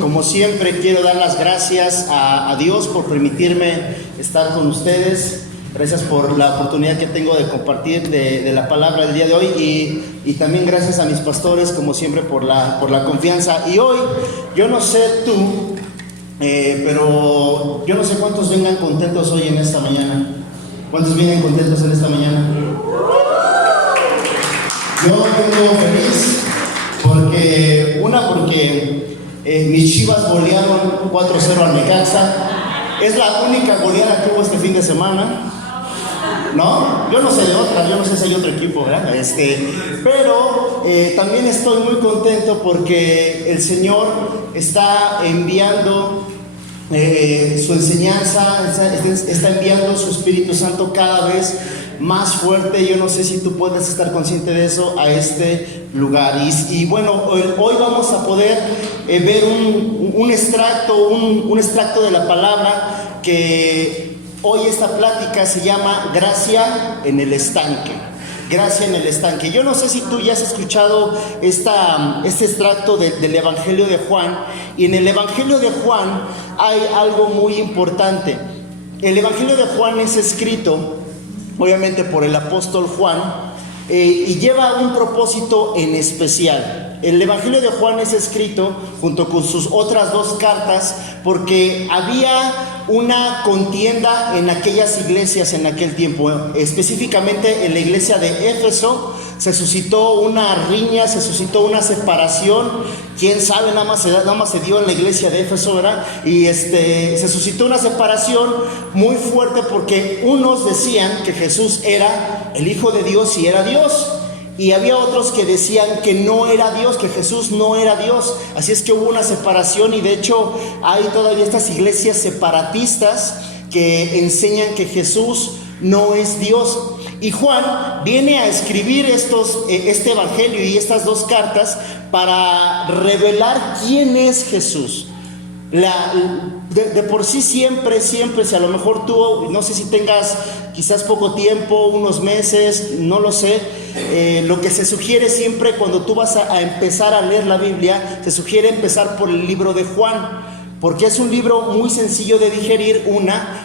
Como siempre, quiero dar las gracias a Dios por permitirme estar con ustedes. Gracias por la oportunidad que tengo de compartir de la palabra del día de hoy y también gracias a mis pastores, como siempre, por la confianza. Y hoy, yo no sé tú, pero yo no sé cuántos vengan contentos hoy en esta mañana. ¿Cuántos vienen contentos en esta mañana? Yo vengo feliz porque mis Chivas golearon 4-0 al Necaxa. Es la única goleada que hubo este fin de semana. ¿No? Yo no sé de otra, yo no sé si hay otro equipo, ¿verdad? Pero también estoy muy contento porque el Señor está enviando su enseñanza, está enviando su Espíritu Santo cada vez más fuerte. Yo no sé si tú puedes estar consciente de eso, a este lugar. Y bueno, hoy vamos a poder ver un extracto de la palabra que hoy esta plática se llama Gracia en el estanque. Gracia en el estanque. Yo no sé si tú ya has escuchado este extracto del Evangelio de Juan. Y en el Evangelio de Juan hay algo muy importante. El Evangelio de Juan es escrito, obviamente, por el apóstol Juan, y lleva un propósito en especial. El Evangelio de Juan es escrito junto con sus otras dos cartas porque había una contienda en aquellas iglesias en aquel tiempo. Específicamente en la iglesia de Éfeso se suscitó una riña, se suscitó una separación. Quién sabe, nada más se dio en la iglesia de Éfeso, ¿verdad? Y se suscitó una separación muy fuerte porque unos decían que Jesús era el Hijo de Dios y era Dios. Y había otros que decían que no era Dios, que Jesús no era Dios. Así es que hubo una separación y de hecho hay todavía estas iglesias separatistas que enseñan que Jesús no es Dios. Y Juan viene a escribir este evangelio y estas dos cartas para revelar quién es Jesús. De por sí siempre, si a lo mejor tú, no sé si tengas quizás poco tiempo, unos meses, no lo sé, lo que se sugiere siempre cuando tú vas a empezar a leer la Biblia, se sugiere empezar por el libro de Juan, porque es un libro muy sencillo de digerir,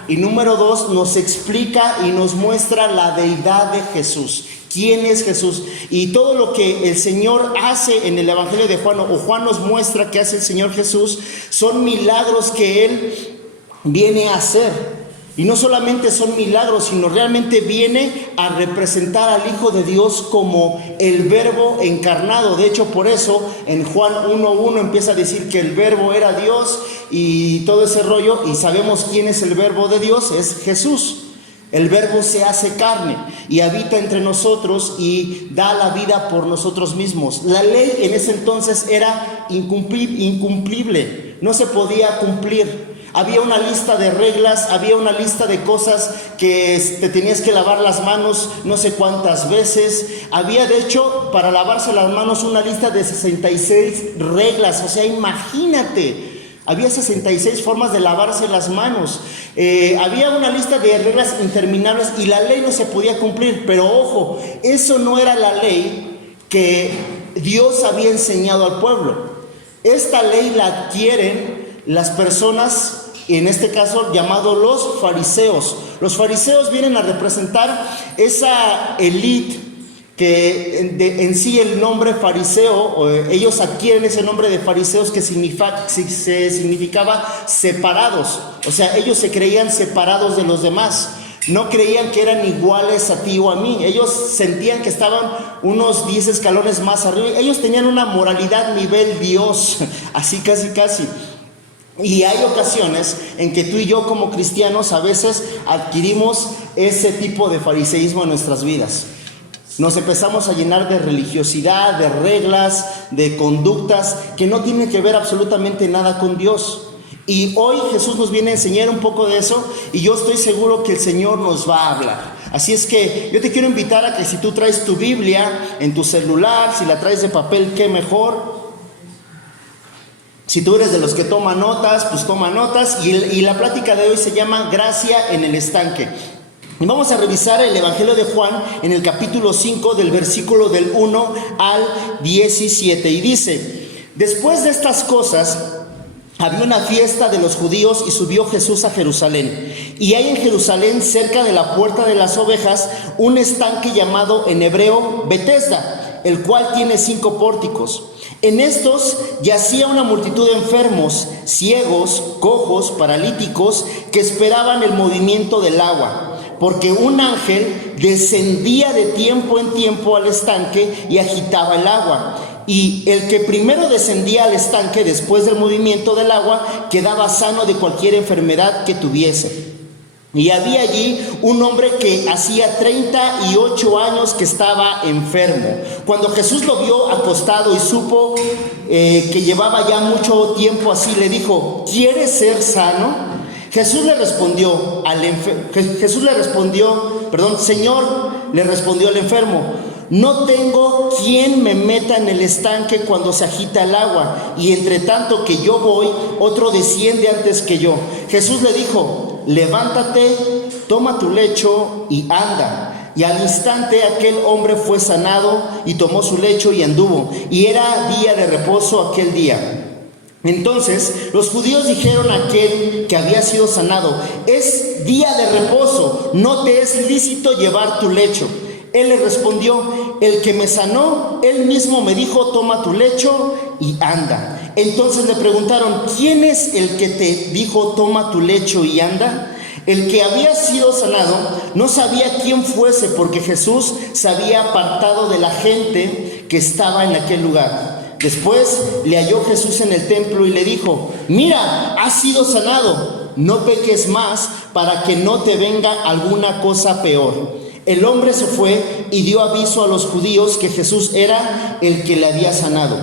y número dos, nos explica y nos muestra la deidad de Jesús. ¿Quién es Jesús? Y todo lo que el Señor hace en el Evangelio de Juan, o Juan nos muestra que hace el Señor Jesús, son milagros que Él viene a hacer. Y no solamente son milagros, sino realmente viene a representar al Hijo de Dios como el Verbo encarnado. De hecho, por eso en Juan 1:1 empieza a decir que el Verbo era Dios y todo ese rollo. Y sabemos quién es el Verbo de Dios, es Jesús. El Verbo se hace carne y habita entre nosotros y da la vida por nosotros mismos. La ley en ese entonces era incumplible, no se podía cumplir. Había una lista de reglas, había una lista de cosas que te tenías que lavar las manos no sé cuántas veces. Había de hecho para lavarse las manos una lista de 66 reglas, o sea, imagínate. Había 66 formas de lavarse las manos. Había una lista de reglas interminables y la ley no se podía cumplir. Pero ojo, eso no era la ley que Dios había enseñado al pueblo. Esta ley la adquieren las personas, en este caso llamados los fariseos. Los fariseos vienen a representar esa élite que en sí el nombre fariseo, ellos adquieren ese nombre de fariseos que significaba separados. O sea, ellos se creían separados de los demás. No creían que eran iguales a ti o a mí. Ellos sentían que estaban unos 10 escalones más arriba. Ellos tenían una moralidad nivel Dios, así casi. Y hay ocasiones en que tú y yo como cristianos a veces adquirimos ese tipo de fariseísmo en nuestras vidas. Nos empezamos a llenar de religiosidad, de reglas, de conductas que no tienen que ver absolutamente nada con Dios. Y hoy Jesús nos viene a enseñar un poco de eso y yo estoy seguro que el Señor nos va a hablar. Así es que yo te quiero invitar a que si tú traes tu Biblia en tu celular, si la traes de papel, qué mejor. Si tú eres de los que toma notas, pues toma notas. Y la plática de hoy se llama Gracia en el estanque. Y vamos a revisar el Evangelio de Juan en el capítulo 5 del versículo del 1 al 17. Y dice: después de estas cosas, había una fiesta de los judíos y subió Jesús a Jerusalén. Y hay en Jerusalén, cerca de la puerta de las ovejas, un estanque llamado en hebreo Betesda, el cual tiene 5 pórticos. En estos yacía una multitud de enfermos, ciegos, cojos, paralíticos, que esperaban el movimiento del agua, porque un ángel descendía de tiempo en tiempo al estanque y agitaba el agua. Y el que primero descendía al estanque después del movimiento del agua quedaba sano de cualquier enfermedad que tuviese. Y había allí un hombre que hacía 38 años que estaba enfermo. Cuando Jesús lo vio acostado y supo que llevaba ya mucho tiempo así, le dijo: ¿quieres ser sano? Jesús le respondió, Señor, le respondió el enfermo: no tengo quien me meta en el estanque cuando se agita el agua, y entre tanto que yo voy, otro desciende antes que yo. Jesús le dijo: levántate, toma tu lecho y anda. Y al instante aquel hombre fue sanado y tomó su lecho y anduvo. Y era día de reposo aquel día. Entonces los judíos dijeron a aquel que había sido sanado: es día de reposo, no te es lícito llevar tu lecho. Él le respondió: el que me sanó, él mismo me dijo: toma tu lecho y anda. Entonces le preguntaron: ¿quién es el que te dijo toma tu lecho y anda? El que había sido sanado no sabía quién fuese, porque Jesús se había apartado de la gente que estaba en aquel lugar. Después le halló Jesús en el templo y le dijo: mira, has sido sanado, no peques más para que no te venga alguna cosa peor. El hombre se fue y dio aviso a los judíos que Jesús era el que le había sanado.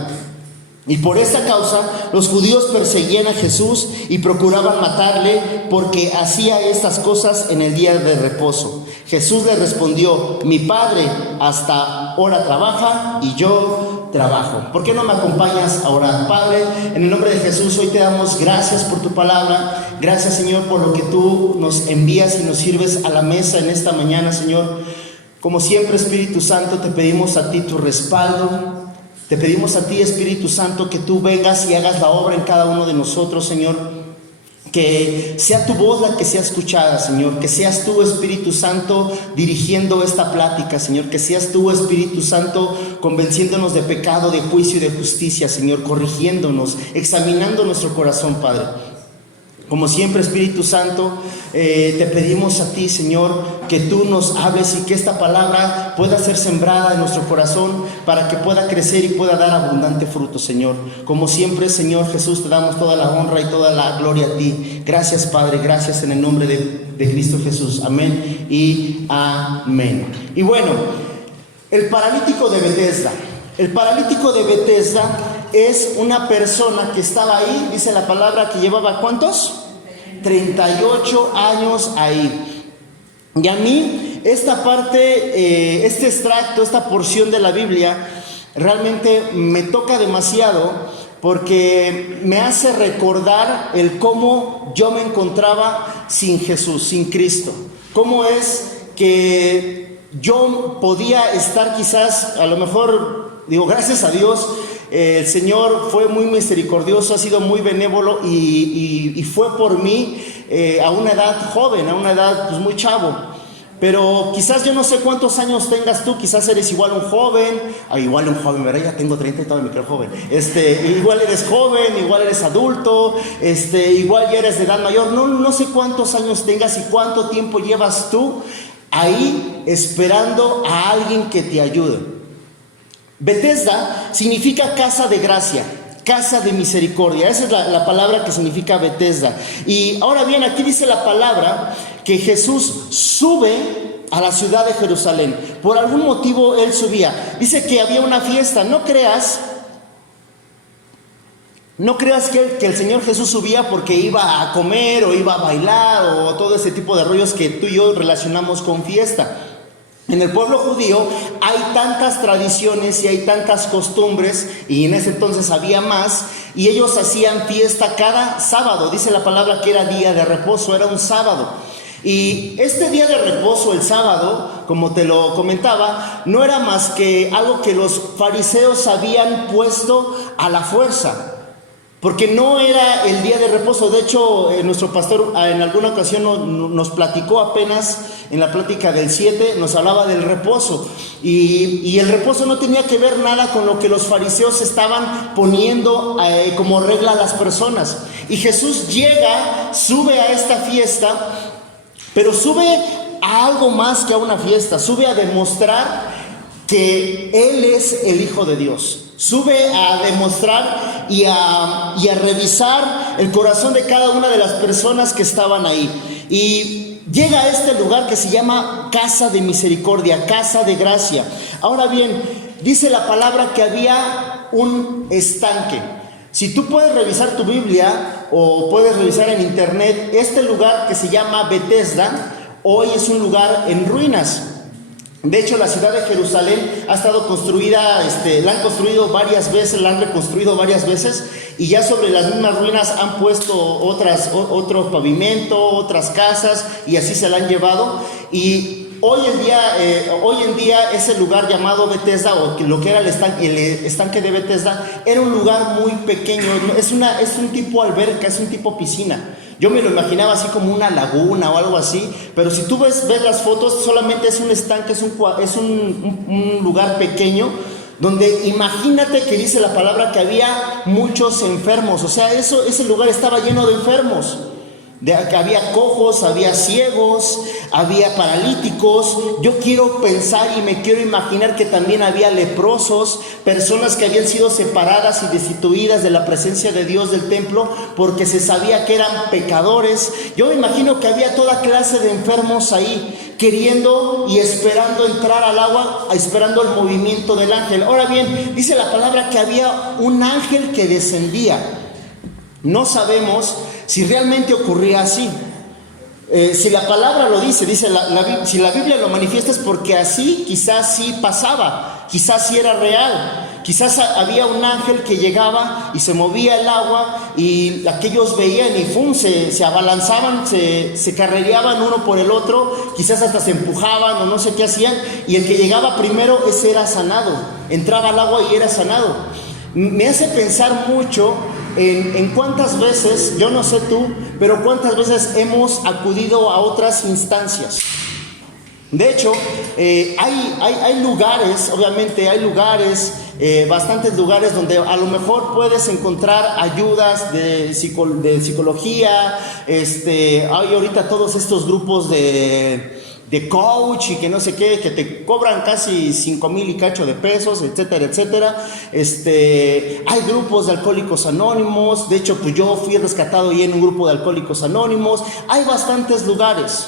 Y por esta causa los judíos perseguían a Jesús y procuraban matarle, porque hacía estas cosas en el día de reposo. Jesús le respondió: mi Padre hasta ahora trabaja y yo trabajo. ¿Por qué no me acompañas a orar? Padre, en el nombre de Jesús, hoy te damos gracias por tu palabra. Gracias, Señor, por lo que tú nos envías y nos sirves a la mesa en esta mañana, Señor. Como siempre, Espíritu Santo, te pedimos a ti tu respaldo. Te pedimos a ti, Espíritu Santo, que tú vengas y hagas la obra en cada uno de nosotros, Señor. Que sea tu voz la que sea escuchada, Señor. Que seas tú, Espíritu Santo, dirigiendo esta plática, Señor. Que seas tú, Espíritu Santo, convenciéndonos de pecado, de juicio y de justicia, Señor. Corrigiéndonos, examinando nuestro corazón, Padre. Como siempre, Espíritu Santo, te pedimos a ti, Señor, que tú nos hables y que esta palabra pueda ser sembrada en nuestro corazón para que pueda crecer y pueda dar abundante fruto, Señor. Como siempre, Señor Jesús, te damos toda la honra y toda la gloria a ti. Gracias, Padre, gracias en el nombre de Cristo Jesús. Amén y amén. Y bueno, el paralítico de Betesda. El paralítico de Betesda es una persona que estaba ahí, dice la palabra, que llevaba ¿cuántos? 38 años ahí. Y a mí esta parte, este extracto, esta porción de la Biblia realmente me toca demasiado, porque me hace recordar el cómo yo me encontraba sin Jesús, sin Cristo. Cómo es que yo podía estar quizás, a lo mejor, digo, gracias a Dios, el Señor fue muy misericordioso, ha sido muy benévolo y fue por mí a una edad joven, a una edad pues muy chavo. Pero quizás yo no sé cuántos años tengas tú, quizás eres igual un joven, igual un joven, ¿verdad? Ya tengo 30 y todavía me creo joven. Igual eres joven, igual eres adulto, igual ya eres de edad mayor. No sé cuántos años tengas y cuánto tiempo llevas tú ahí esperando a alguien que te ayude. Betesda significa casa de gracia, casa de misericordia. Esa es la palabra que significa Betesda. Y ahora bien, aquí dice la palabra que Jesús sube a la ciudad de Jerusalén. Por algún motivo él subía. Dice que había una fiesta. No creas que el Señor Jesús subía porque iba a comer o iba a bailar o todo ese tipo de rollos que tú y yo relacionamos con fiesta. En el pueblo judío hay tantas tradiciones y hay tantas costumbres, y en ese entonces había más, y ellos hacían fiesta cada sábado. Dice la palabra que era día de reposo, era un sábado. Y este día de reposo, el sábado, como te lo comentaba, no era más que algo que los fariseos habían puesto a la fuerza. porque no era el día de reposo. De hecho, nuestro pastor en alguna ocasión nos platicó apenas en la plática del 7, nos hablaba del reposo. Y el reposo no tenía que ver nada con lo que los fariseos estaban poniendo como regla a las personas. Y Jesús llega, sube a esta fiesta, pero sube a algo más que a una fiesta, sube a demostrar que Él es el Hijo de Dios. Sube a demostrar y a revisar el corazón de cada una de las personas que estaban ahí. Y llega a este lugar que se llama Casa de Misericordia, Casa de Gracia. Ahora bien, dice la palabra que había un estanque. Si tú puedes revisar tu Biblia o puedes revisar en internet, este lugar que se llama Betesda, hoy es un lugar en ruinas. De hecho, la ciudad de Jerusalén ha estado construida, la han construido varias veces, la han reconstruido varias veces, y ya sobre las mismas ruinas han puesto otro pavimento, otras casas, y así se la han llevado. Y hoy en día ese lugar llamado Betesda, o lo que era el estanque de Betesda, era un lugar muy pequeño. Es un tipo alberca, es un tipo piscina. Yo me lo imaginaba así como una laguna o algo así, pero si tú ves las fotos, solamente es un estanque, es un lugar pequeño, donde imagínate que dice la palabra que había muchos enfermos. O sea, ese lugar estaba lleno de enfermos. Que había cojos, había ciegos, había paralíticos. Yo quiero pensar y me quiero imaginar que también había leprosos, personas que habían sido separadas y destituidas de la presencia de Dios del templo porque se sabía que eran pecadores. Yo me imagino que había toda clase de enfermos ahí, queriendo y esperando entrar al agua, esperando el movimiento del ángel. Ahora bien, dice la palabra que había un ángel que descendía. No sabemos si realmente ocurría así. Si la palabra lo dice, si la Biblia lo manifiesta, es porque así quizás sí pasaba, quizás sí era real. Quizás había un ángel que llegaba y se movía el agua, y aquellos veían y se abalanzaban, se carrereaban uno por el otro, quizás hasta se empujaban o no sé qué hacían, y el que llegaba primero, ese era sanado, entraba al agua y era sanado. Me hace pensar mucho en cuántas veces, yo no sé tú, pero cuántas veces hemos acudido a otras instancias. De hecho, hay lugares, obviamente hay lugares, bastantes lugares donde a lo mejor puedes encontrar ayudas de psicología. Hay ahorita todos estos grupos de coach y que no sé qué, que te cobran casi 5,000 y cacho de pesos, etcétera, etcétera. Hay grupos de Alcohólicos Anónimos. De hecho, pues yo fui rescatado y en un grupo de Alcohólicos Anónimos. Hay bastantes lugares.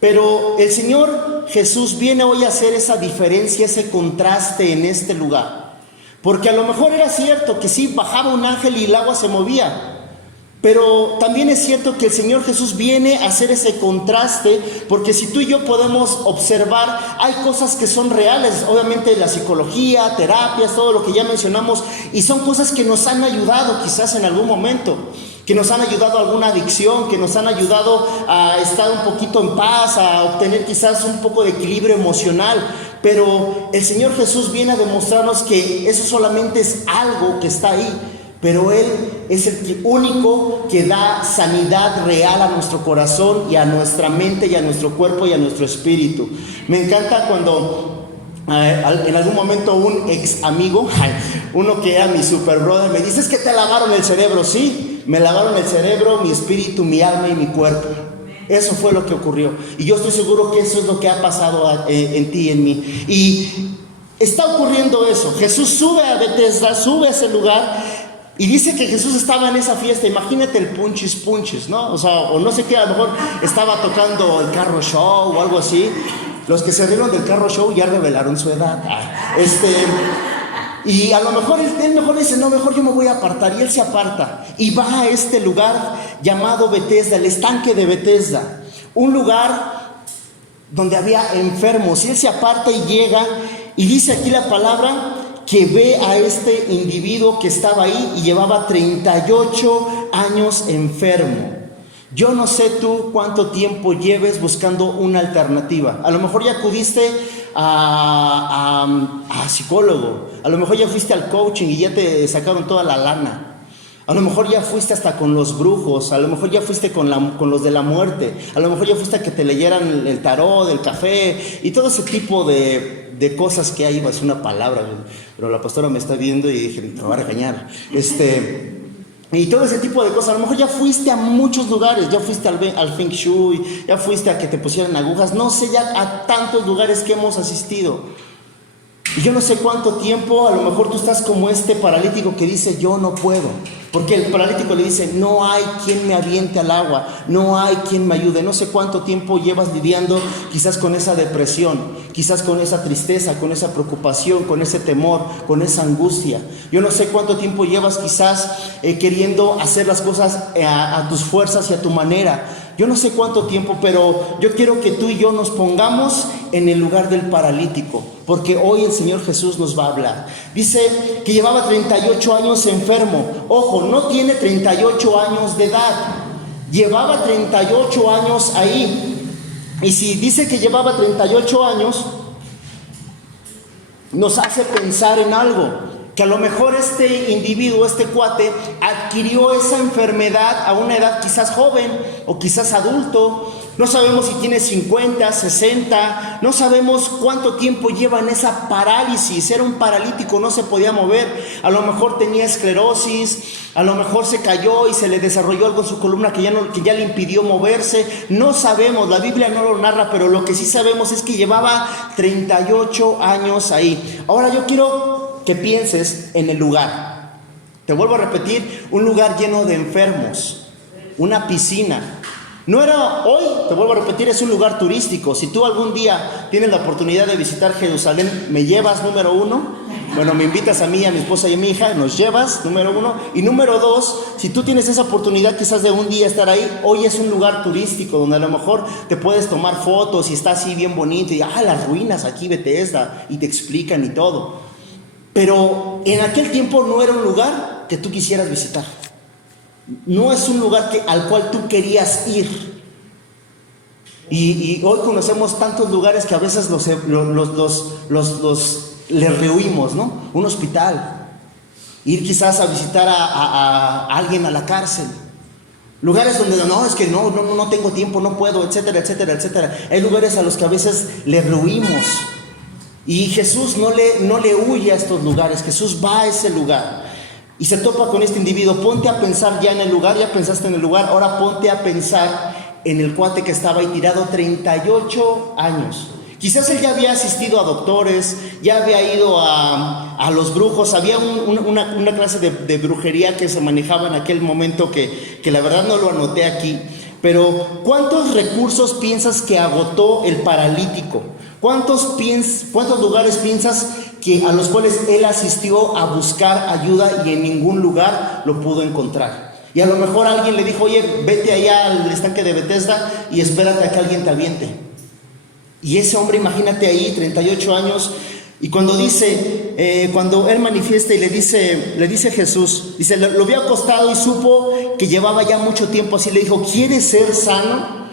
Pero el Señor Jesús viene hoy a hacer esa diferencia, ese contraste en este lugar. Porque a lo mejor era cierto que sí, bajaba un ángel y el agua se movía. Pero también es cierto que el Señor Jesús viene a hacer ese contraste, porque si tú y yo podemos observar, hay cosas que son reales, obviamente la psicología, terapias, todo lo que ya mencionamos, y son cosas que nos han ayudado quizás en algún momento, que nos han ayudado a alguna adicción, que nos han ayudado a estar un poquito en paz, a obtener quizás un poco de equilibrio emocional. Pero el Señor Jesús viene a demostrarnos que eso solamente es algo que está ahí. Pero Él es el único que da sanidad real a nuestro corazón y a nuestra mente y a nuestro cuerpo y a nuestro espíritu. Me encanta cuando en algún momento un ex amigo, uno que era mi super brother, me dice: es que te lavaron el cerebro. Sí, me lavaron el cerebro, mi espíritu, mi alma y mi cuerpo. Eso fue lo que ocurrió. Y yo estoy seguro que eso es lo que ha pasado en ti y en mí. Y está ocurriendo eso. Jesús sube a Betesda, sube a ese lugar. Y dice que Jesús estaba en esa fiesta. Imagínate el punchis, ¿no? O no sé qué, a lo mejor estaba tocando el Carro Show o algo así. Los que se rieron del Carro Show ya revelaron su edad. Y a lo mejor él mejor dice: no, mejor yo me voy a apartar. Y él se aparta y va a este lugar llamado Betesda, el estanque de Betesda. Un lugar donde había enfermos. Y él se aparta y llega, y dice aquí la palabra que ve a este individuo que estaba ahí y llevaba 38 años enfermo. Yo no sé tú cuánto tiempo lleves buscando una alternativa. A lo mejor ya acudiste a psicólogo, a lo mejor ya fuiste al coaching y ya te sacaron toda la lana. A lo mejor ya fuiste hasta con los brujos, a lo mejor ya fuiste con los de la muerte, a lo mejor ya fuiste a que te leyeran el tarot, el café y todo ese tipo de cosas que hay. Es una palabra, pero la pastora me está viendo y dije, me va a regañar. Y todo ese tipo de cosas. A lo mejor ya fuiste a muchos lugares, ya fuiste al Feng Shui, ya fuiste a que te pusieran agujas, no sé, ya a tantos lugares que hemos asistido. Y yo no sé cuánto tiempo, a lo mejor tú estás como este paralítico que dice, yo no puedo. Porque el paralítico le dice, no hay quien me aviente al agua, no hay quien me ayude. No sé cuánto tiempo llevas lidiando quizás con esa depresión, quizás con esa tristeza, con esa preocupación, con ese temor, con esa angustia. Yo no sé cuánto tiempo llevas quizás queriendo hacer las cosas a tus fuerzas y a tu manera. Yo no sé cuánto tiempo, pero yo quiero que tú y yo nos pongamos en el lugar del paralítico, porque hoy el Señor Jesús nos va a hablar. Dice que llevaba 38 años enfermo. Ojo, no tiene 38 años de edad, llevaba 38 años ahí. Y si dice que llevaba 38 años, nos hace pensar en algo. Que a lo mejor este individuo, este cuate, adquirió esa enfermedad a una edad quizás joven o quizás adulto. No sabemos si tiene 50, 60, no sabemos cuánto tiempo lleva en esa parálisis. Era un paralítico, no se podía mover. A lo mejor tenía esclerosis, a lo mejor se cayó y se le desarrolló algo en su columna que ya le impidió moverse. No sabemos, la Biblia no lo narra, pero lo que sí sabemos es que llevaba 38 años ahí. Ahora yo quiero que pienses en el lugar. Te vuelvo a repetir, un lugar lleno de enfermos, una piscina. No era hoy, te vuelvo a repetir, es un lugar turístico. Si tú algún día tienes la oportunidad de visitar Jerusalén, ¿me llevas? Número 1. Bueno, me invitas a mí, a mi esposa y a mi hija, nos llevas, número 1. Y número 2, si tú tienes esa oportunidad quizás de un día estar ahí, hoy es un lugar turístico donde a lo mejor te puedes tomar fotos y está así bien bonito y las ruinas aquí, Bethesda, y te explican y todo. Pero en aquel tiempo no era un lugar que tú quisieras visitar. No es un lugar al cual tú querías ir. Y hoy conocemos tantos lugares que a veces les rehuimos, ¿no? Un hospital, ir quizás a visitar a alguien a la cárcel. Lugares donde es que no tengo tiempo, no puedo, etcétera, etcétera, etcétera. Hay lugares a los que a veces le rehuimos. Y Jesús no le huye a estos lugares. Jesús va a ese lugar y se topa con este individuo. Ponte a pensar ya en el lugar, ya pensaste en el lugar, ahora ponte a pensar en el cuate que estaba ahí tirado 38 años. Quizás él ya había asistido a doctores, ya había ido a los brujos, había una clase de brujería que se manejaba en aquel momento que la verdad no lo anoté aquí. Pero ¿cuántos recursos piensas que agotó el paralítico? ¿Cuántos lugares piensas a los cuales él asistió a buscar ayuda y en ningún lugar lo pudo encontrar? Y a lo mejor alguien le dijo, oye, vete allá al estanque de Bethesda y espérate a que alguien te aviente. Y ese hombre, imagínate ahí, 38 años, y cuando él manifiesta y le dice Jesús, dice, lo vio acostado y supo que llevaba ya mucho tiempo así, le dijo, ¿quieres ser sano?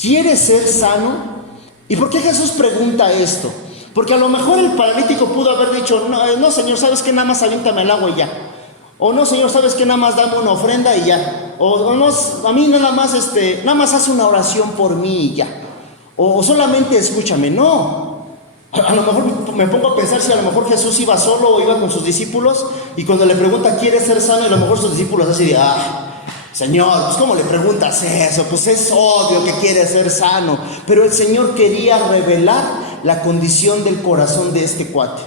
¿Quieres ser sano? ¿Y por qué Jesús pregunta esto? Porque a lo mejor el paralítico pudo haber dicho, no Señor, ¿sabes qué? Nada más aviéntame el agua y ya. O no, Señor, ¿sabes qué? Nada más dame una ofrenda y ya. O no, a mí nada más haz una oración por mí y ya. O solamente escúchame. No. A lo mejor me pongo a pensar si a lo mejor Jesús iba solo o iba con sus discípulos y cuando le pregunta, ¿quieres ser sano? Y a lo mejor sus discípulos así de, Señor, pues ¿cómo le preguntas eso? Pues es obvio que quiere ser sano. Pero el Señor quería revelar la condición del corazón de este cuate.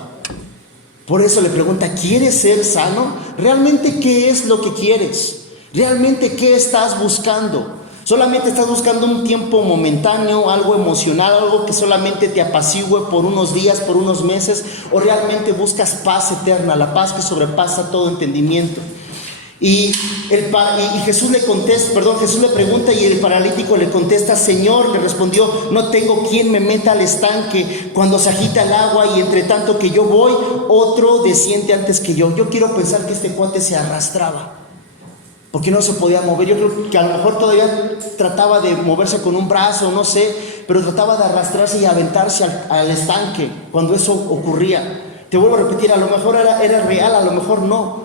Por eso le pregunta, ¿quieres ser sano? ¿Realmente qué es lo que quieres? ¿Realmente qué estás buscando? ¿Solamente estás buscando un tiempo momentáneo, algo emocional, algo que solamente te apacigüe por unos días, por unos meses? ¿O realmente buscas paz eterna, la paz que sobrepasa todo entendimiento? Y Jesús le pregunta y el paralítico le contesta, Señor, le respondió, no tengo quien me meta al estanque cuando se agita el agua y entre tanto que yo voy, otro desciende antes que yo. Yo quiero pensar que este cuate se arrastraba, porque no se podía mover. Yo creo que a lo mejor todavía trataba de moverse con un brazo, no sé, pero trataba de arrastrarse y aventarse al estanque cuando eso ocurría. Te vuelvo a repetir, a lo mejor era real, a lo mejor no.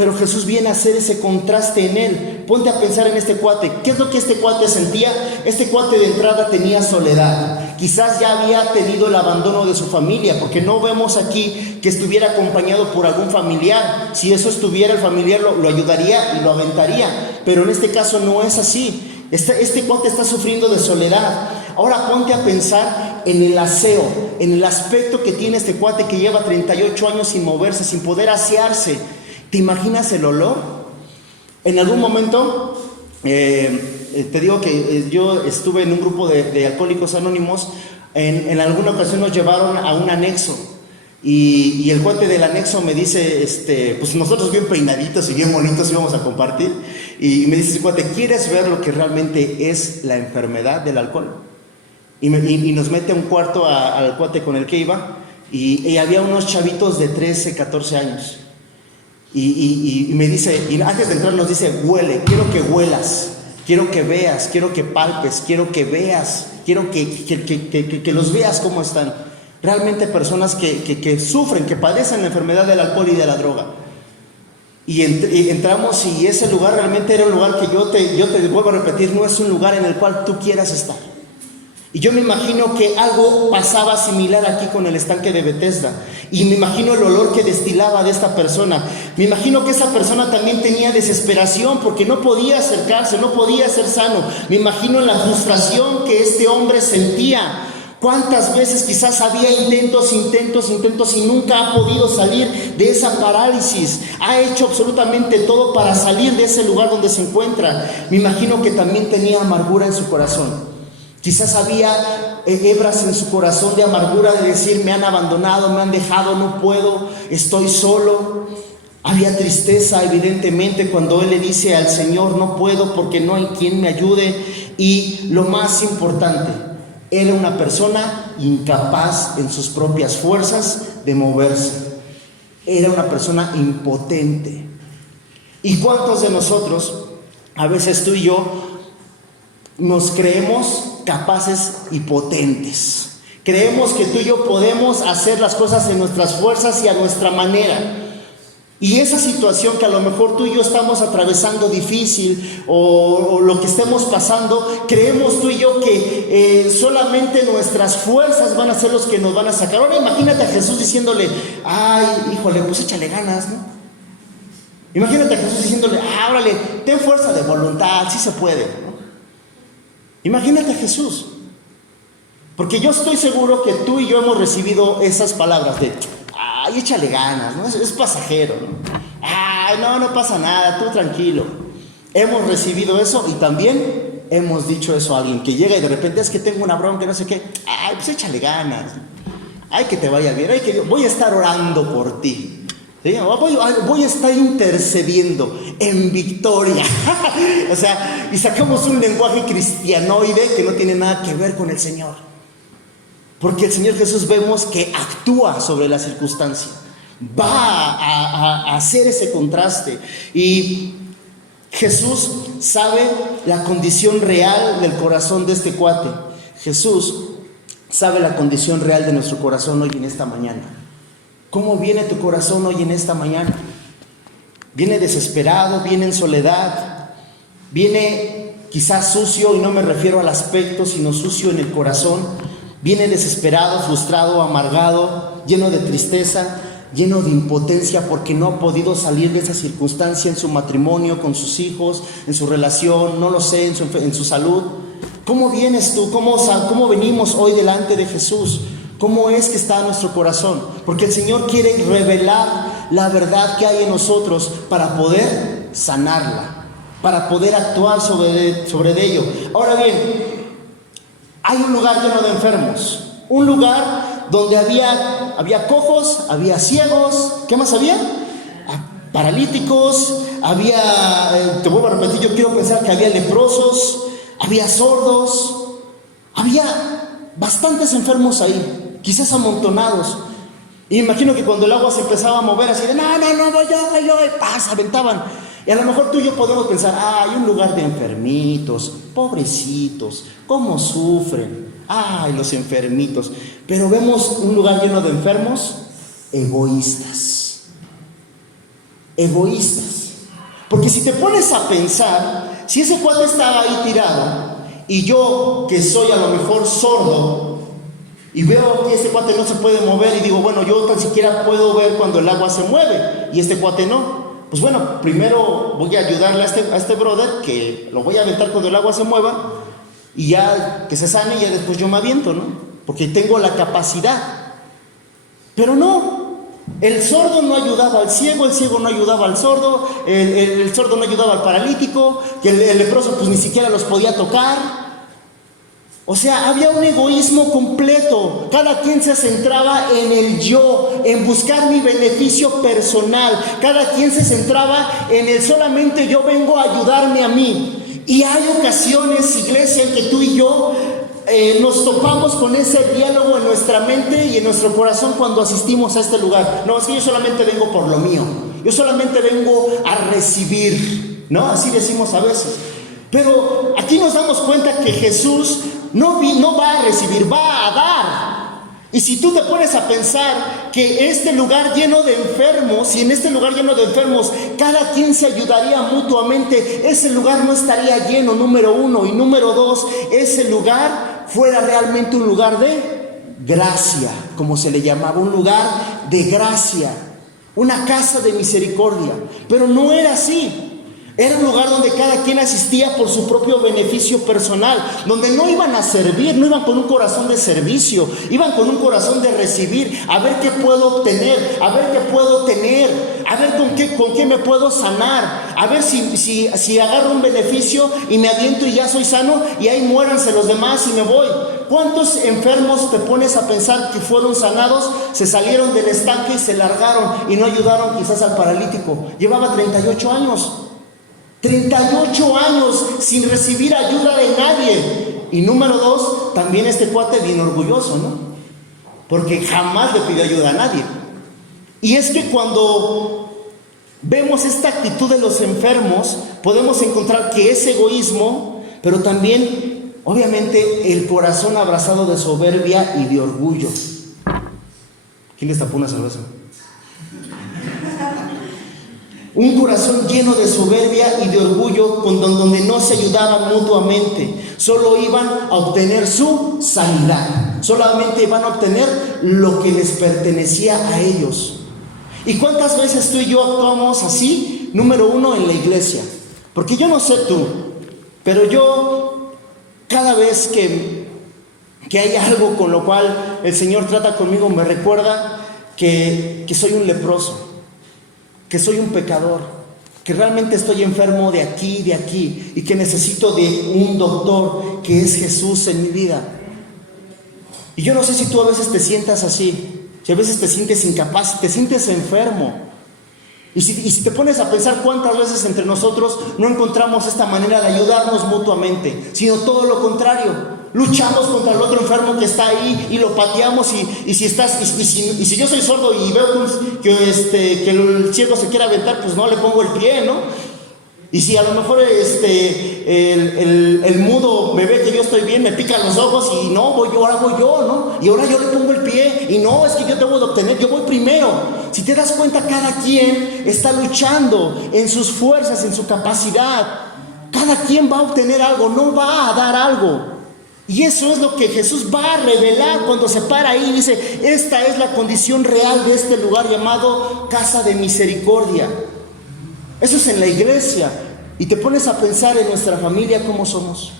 Pero Jesús viene a hacer ese contraste en él. Ponte a pensar en este cuate. ¿Qué es lo que este cuate sentía? Este cuate de entrada tenía soledad. Quizás ya había tenido el abandono de su familia, porque no vemos aquí que estuviera acompañado por algún familiar. Si eso estuviera, el familiar lo ayudaría y lo aventaría. Pero en este caso no es así. Este cuate está sufriendo de soledad. Ahora ponte a pensar en el aseo, en el aspecto que tiene este cuate que lleva 38 años sin moverse, sin poder asearse. ¿Te imaginas el olor? En algún momento, te digo que yo estuve en un grupo de alcohólicos anónimos. En alguna ocasión nos llevaron a un anexo. Y el cuate del anexo me dice, pues nosotros bien peinaditos y bien bonitos íbamos a compartir. Y me dice ese cuate, ¿quieres ver lo que realmente es la enfermedad del alcohol? Y nos mete a un cuarto al cuate con el que iba. Y había unos chavitos de 13, 14 años. Y me dice, y antes de entrar nos dice, huele, quiero que huelas, quiero que veas, quiero que palpes, quiero que veas, quiero que los veas cómo están. Realmente personas que sufren, que padecen la enfermedad del alcohol y de la droga. Y entramos y ese lugar realmente era un lugar que yo te vuelvo a repetir, no es un lugar en el cual tú quieras estar. Y yo me imagino que algo pasaba similar aquí con el estanque de Bethesda. Y me imagino el olor que destilaba de esta persona. Me imagino que esa persona también tenía desesperación porque no podía acercarse, no podía ser sano. Me imagino la frustración que este hombre sentía. ¿Cuántas veces quizás había intentos y nunca ha podido salir de esa parálisis? Ha hecho absolutamente todo para salir de ese lugar donde se encuentra. Me imagino que también tenía amargura en su corazón. Quizás había hebras en su corazón de amargura, de decir, me han abandonado, me han dejado, no puedo, estoy solo. Había tristeza evidentemente cuando él le dice al Señor, no puedo porque no hay quien me ayude. Y lo más importante, era una persona incapaz en sus propias fuerzas de moverse. Era una persona impotente. ¿Y cuántos de nosotros, a veces tú y yo, nos creemos capaces y potentes? Creemos que tú y yo podemos hacer las cosas en nuestras fuerzas y a nuestra manera. Y esa situación que a lo mejor tú y yo estamos atravesando difícil o lo que estemos pasando, creemos tú y yo que solamente nuestras fuerzas van a ser los que nos van a sacar. Ahora imagínate a Jesús diciéndole, ay, híjole, pues échale ganas, ¿no? Imagínate a Jesús diciéndole, órale, ten fuerza de voluntad, sí se puede, ¿no? Imagínate a Jesús. Porque yo estoy seguro que tú y yo hemos recibido esas palabras de, ay, échale ganas, ¿no? Es pasajero, ¿no? Ay, no pasa nada, tú tranquilo. Hemos recibido eso y también hemos dicho eso a alguien que llega y de repente es que tengo una bronca, no sé qué. Ay, pues échale ganas. Ay, que te vaya bien. Ay, que voy a estar orando por ti. ¿Sí? Voy a estar intercediendo en victoria. O sea, y sacamos un lenguaje cristianoide que no tiene nada que ver con el Señor. Porque el Señor Jesús vemos que actúa sobre la circunstancia. Va a hacer ese contraste. Y Jesús sabe la condición real del corazón de este cuate. Jesús sabe la condición real de nuestro corazón hoy en esta mañana. ¿Cómo viene tu corazón hoy en esta mañana? ¿Viene desesperado? ¿Viene en soledad? ¿Viene quizás sucio? Y no me refiero al aspecto, sino sucio en el corazón. ¿Viene desesperado, frustrado, amargado, lleno de tristeza, lleno de impotencia porque no ha podido salir de esa circunstancia en su matrimonio, con sus hijos, en su relación, no lo sé, en su salud? ¿Cómo vienes tú? ¿Cómo venimos hoy delante de Jesús? ¿Cómo es que está nuestro corazón? Porque el Señor quiere revelar la verdad que hay en nosotros para poder sanarla, para poder actuar sobre ello. Ahora bien, hay un lugar lleno de enfermos, un lugar donde había cojos, había ciegos, ¿qué más había? Paralíticos, te vuelvo a repetir, yo quiero pensar que había leprosos, había sordos, había bastantes enfermos ahí. Quizás amontonados. Y imagino que cuando el agua se empezaba a mover así de, no, voy yo, y pasa, aventaban. Y a lo mejor tú y yo podemos pensar, hay un lugar de enfermitos, pobrecitos, cómo sufren, los enfermitos. Pero vemos un lugar lleno de enfermos egoístas. egoístas. Porque si te pones a pensar, si ese cuate estaba ahí tirado y yo, que soy a lo mejor sordo, y veo que este cuate no se puede mover y digo, bueno, yo tan siquiera puedo ver cuando el agua se mueve y este cuate no. Pues bueno, primero voy a ayudarle a este brother, que lo voy a aventar cuando el agua se mueva y ya que se sane y ya después yo me aviento, ¿no? Porque tengo la capacidad. Pero no, el sordo no ayudaba al ciego, el ciego no ayudaba al sordo, el sordo no ayudaba al paralítico, que el leproso pues ni siquiera los podía tocar. O sea, había un egoísmo completo. Cada quien se centraba en el yo, en buscar mi beneficio personal. Cada quien se centraba en el solamente yo vengo a ayudarme a mí. Y hay ocasiones, iglesia, en que tú y yo nos topamos con ese diálogo en nuestra mente y en nuestro corazón cuando asistimos a este lugar. No, es que yo solamente vengo por lo mío. Yo solamente vengo a recibir, ¿no? Así decimos a veces. Pero aquí nos damos cuenta que Jesús no va a recibir, va a dar. Y si tú te pones a pensar que este lugar lleno de enfermos, y en este lugar lleno de enfermos cada quien se ayudaría mutuamente, ese lugar no estaría lleno, número uno. Y número dos, ese lugar fuera realmente un lugar de gracia, como se le llamaba, un lugar de gracia, una casa de misericordia. Pero no era así. Era un lugar donde cada quien asistía por su propio beneficio personal, donde no iban a servir, no iban con un corazón de servicio, iban con un corazón de recibir, a ver qué puedo obtener, a ver qué puedo tener, a ver con qué me puedo sanar, a ver si agarro un beneficio y me aviento y ya soy sano y ahí muéranse los demás y me voy. ¿Cuántos enfermos te pones a pensar que fueron sanados, se salieron del estanque y se largaron y no ayudaron quizás al paralítico? Llevaba 38 años. 38 años sin recibir ayuda de nadie. Y número dos, también este cuate bien orgulloso, ¿no? Porque jamás le pidió ayuda a nadie. Y es que cuando vemos esta actitud de los enfermos, podemos encontrar que es egoísmo, pero también, obviamente, el corazón abrazado de soberbia y de orgullo. ¿Quién les tapó una cerveza? Un corazón lleno de soberbia y de orgullo, donde no se ayudaban mutuamente. Solo iban a obtener su sanidad. Solamente iban a obtener lo que les pertenecía a ellos. ¿Y cuántas veces tú y yo actuamos así? Número uno, en la iglesia. Porque yo no sé tú, pero yo cada vez que hay algo con lo cual el Señor trata conmigo, me recuerda que soy un leproso, que soy un pecador, que realmente estoy enfermo de aquí, y que necesito de un doctor que es Jesús en mi vida. Y yo no sé si tú a veces te sientas así, si a veces te sientes incapaz, te sientes enfermo. Y si te pones a pensar cuántas veces entre nosotros no encontramos esta manera de ayudarnos mutuamente, sino todo lo contrario. Luchamos contra el otro enfermo que está ahí y lo pateamos y si yo soy sordo y veo que el ciego se quiere aventar, pues no le pongo el pie, ¿no? Y si a lo mejor el mudo me ve que yo estoy bien, me pica los ojos y no, ahora voy yo, ¿no? Y ahora yo le pongo el pie y no, es que yo debo de obtener, yo voy primero. Si te das cuenta, cada quien está luchando en sus fuerzas, en su capacidad. Cada quien va a obtener algo, no va a dar algo. Y eso es lo que Jesús va a revelar cuando se para ahí y dice, esta es la condición real de este lugar llamado casa de misericordia. Eso es en la iglesia. Y te pones a pensar en nuestra familia, ¿cómo somos?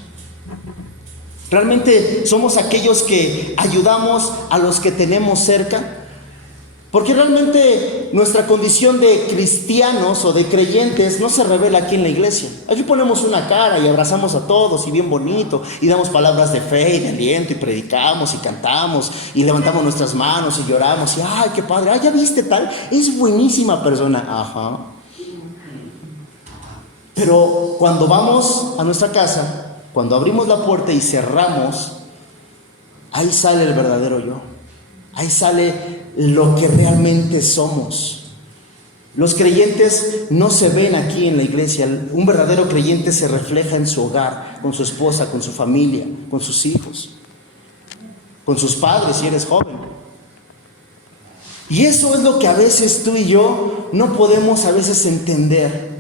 ¿Realmente somos aquellos que ayudamos a los que tenemos cerca? Porque realmente nuestra condición de cristianos o de creyentes no se revela aquí en la iglesia. Aquí ponemos una cara y abrazamos a todos y bien bonito y damos palabras de fe y de aliento y predicamos y cantamos y levantamos nuestras manos y lloramos y ¡ay, qué padre! ¡Ay, ya viste tal! Es buenísima persona. Ajá. Pero cuando vamos a nuestra casa, cuando abrimos la puerta y cerramos, ahí sale el verdadero yo. Ahí sale lo que realmente somos. Los creyentes no se ven aquí en la iglesia. Un verdadero creyente se refleja en su hogar, con su esposa, con su familia, con sus hijos, con sus padres si eres joven. Y eso es lo que a veces tú y yo no podemos a veces entender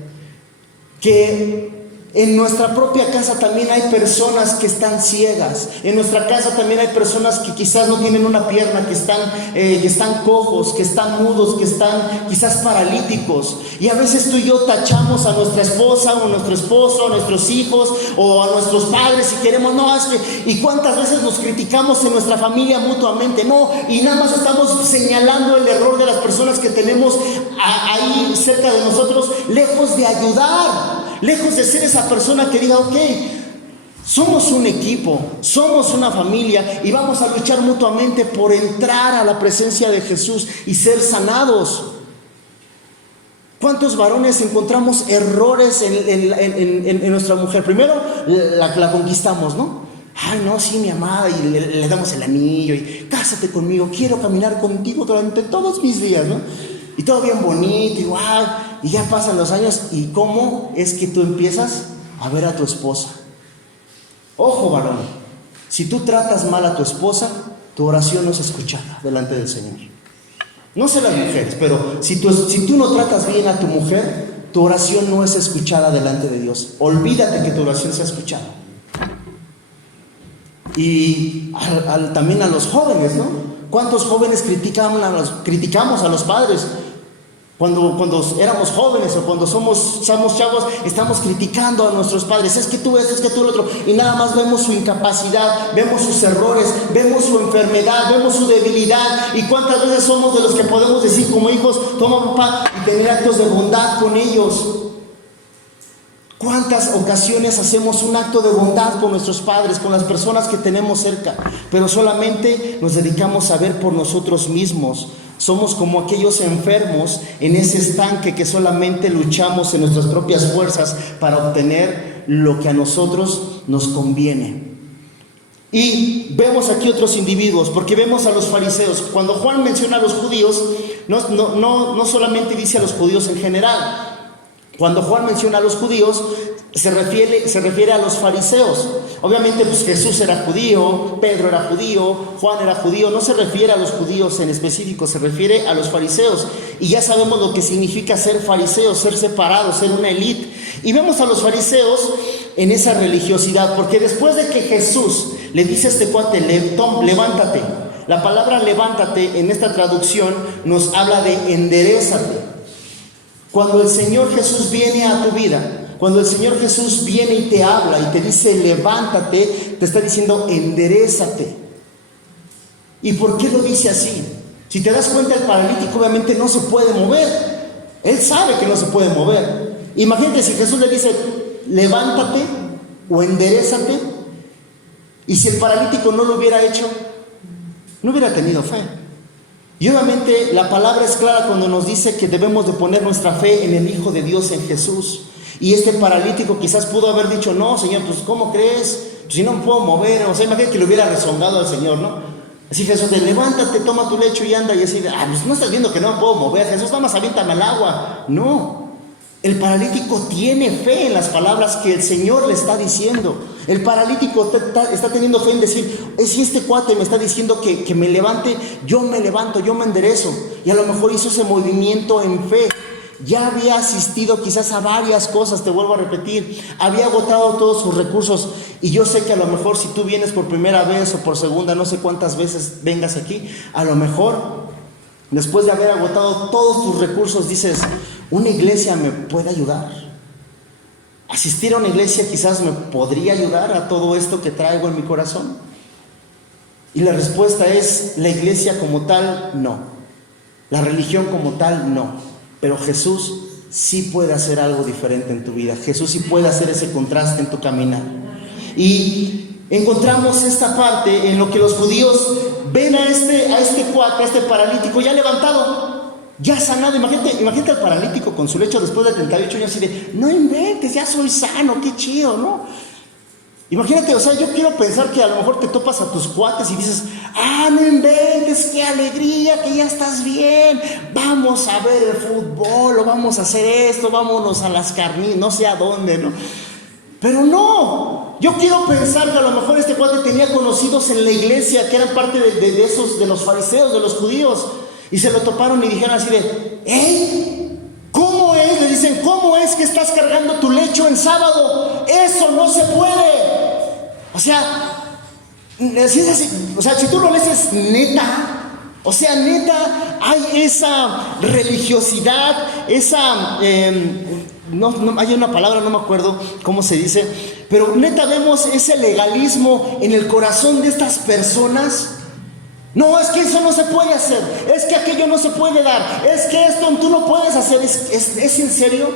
que en nuestra propia casa también hay personas que están ciegas. En nuestra casa también hay personas que quizás no tienen una pierna, que están cojos, que están mudos, que están quizás paralíticos. Y a veces tú y yo tachamos a nuestra esposa o a nuestro esposo, a nuestros hijos o a nuestros padres y queremos, no, es que, y cuántas veces nos criticamos en nuestra familia mutuamente, no, y nada más estamos señalando el error de las personas que tenemos ahí cerca de nosotros, lejos de ayudar. Lejos de ser esa persona que diga, ok, somos un equipo, somos una familia y vamos a luchar mutuamente por entrar a la presencia de Jesús y ser sanados. ¿Cuántos varones encontramos errores en nuestra mujer? Primero la conquistamos, ¿no? Ay, no, sí, mi amada, y le damos el anillo y cásate conmigo, quiero caminar contigo durante todos mis días, ¿no? Y todo bien bonito, igual, y ya pasan los años, ¿y cómo es que tú empiezas a ver a tu esposa? Ojo, varón, si tú tratas mal a tu esposa, tu oración no es escuchada delante del Señor. No sé las mujeres, pero si tú no tratas bien a tu mujer, tu oración no es escuchada delante de Dios. Olvídate que tu oración sea escuchada. Y también a los jóvenes, ¿no? ¿Cuántos jóvenes criticamos a los padres? Cuando éramos jóvenes o cuando somos chavos, estamos criticando a nuestros padres. Es que tú esto, es que tú lo otro. Y nada más vemos su incapacidad, vemos sus errores, vemos su enfermedad, vemos su debilidad. Y cuántas veces somos de los que podemos decir como hijos, toma papá, y tener actos de bondad con ellos. ¿Cuántas ocasiones hacemos un acto de bondad con nuestros padres, con las personas que tenemos cerca? Pero solamente nos dedicamos a ver por nosotros mismos. Somos como aquellos enfermos en ese estanque que solamente luchamos en nuestras propias fuerzas para obtener lo que a nosotros nos conviene. Y vemos aquí otros individuos, porque vemos a los fariseos. Cuando Juan menciona a los judíos, no solamente dice a los judíos en general. Cuando Juan menciona a los judíos, se refiere a los fariseos. Obviamente pues Jesús era judío, Pedro era judío, Juan era judío. No se refiere a los judíos en específico, se refiere a los fariseos. Y ya sabemos lo que significa ser fariseo, ser separado, ser una élite. Y vemos a los fariseos en esa religiosidad, porque después de que Jesús le dice a este cuate, levántate. La palabra levántate en esta traducción nos habla de enderézate. Cuando el Señor Jesús viene a tu vida, cuando el Señor Jesús viene y te habla y te dice levántate, te está diciendo enderézate. ¿Y por qué lo dice así? Si te das cuenta, el paralítico obviamente no se puede mover. Él sabe que no se puede mover. Imagínate si Jesús le dice levántate o enderézate, y si el paralítico no lo hubiera hecho, no hubiera tenido fe. Y obviamente la palabra es clara cuando nos dice que debemos de poner nuestra fe en el Hijo de Dios, en Jesús. Y este paralítico quizás pudo haber dicho, no, Señor, pues ¿cómo crees? Pues, si no me puedo mover. O sea, imagínate que le hubiera rezongado al Señor, ¿no? Así Jesús, levántate, toma tu lecho y anda. Y así, pues no estás viendo que no me puedo mover. Jesús, nada más aviéntame al agua. No. El paralítico tiene fe en las palabras que el Señor le está diciendo. El paralítico está teniendo fe en decir, si este cuate me está diciendo que me levante, yo me levanto, yo me enderezo. Y a lo mejor hizo ese movimiento en fe. Ya había asistido quizás a varias cosas, te vuelvo a repetir. Había agotado todos sus recursos. Y yo sé que a lo mejor si tú vienes por primera vez o por segunda, no sé cuántas veces vengas aquí, a lo mejor después de haber agotado todos tus recursos dices, ¿una iglesia me puede ayudar? ¿Asistir a una iglesia quizás me podría ayudar a todo esto que traigo en mi corazón? Y la respuesta es, la iglesia como tal, no. La religión como tal, no. Pero Jesús sí puede hacer algo diferente en tu vida. Jesús sí puede hacer ese contraste en tu caminar. Y encontramos esta parte en lo que los judíos ven a este cuate, a este paralítico ya levantado, ya sanado. Imagínate al paralítico con su lecho después de 38 años así de, no inventes, ya soy sano, qué chido, ¿no? Imagínate, o sea, yo quiero pensar que a lo mejor te topas a tus cuates y dices, no inventes, qué alegría, que ya estás bien, vamos a ver el fútbol, o vamos a hacer esto, vámonos a las carnitas, no sé a dónde, ¿no? Pero no, yo quiero pensar que a lo mejor este cuate tenía conocidos en la iglesia que eran parte de los fariseos, de los judíos, y se lo toparon y dijeron así de, dicen, ¿cómo es que estás cargando tu lecho en sábado? Eso no se puede. O sea, si tú lo lees es neta. O sea, neta, hay esa religiosidad, esa, hay una palabra, no me acuerdo cómo se dice, pero neta vemos ese legalismo en el corazón de estas personas. No, es que eso no se puede hacer, es que aquello no se puede dar, es que esto tú no puedes hacer, ¿es en serio?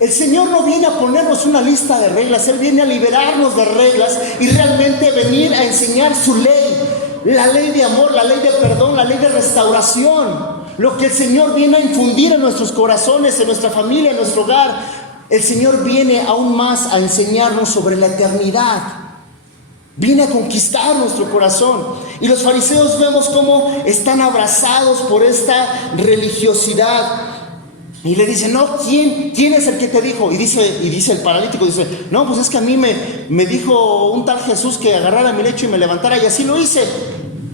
El Señor no viene a ponernos una lista de reglas, Él viene a liberarnos de reglas y realmente venir a enseñar su ley. La ley de amor, la ley de perdón, la ley de restauración. Lo que el Señor viene a infundir en nuestros corazones, en nuestra familia, en nuestro hogar. El Señor viene aún más a enseñarnos sobre la eternidad. Viene a conquistar nuestro corazón. Y los fariseos vemos cómo están abrazados por esta religiosidad. Y le dicen, no, ¿quién es el que te dijo? Y dice el paralítico, dice, no, pues es que a mí me dijo un tal Jesús que agarrara mi lecho y me levantara, y así lo hice.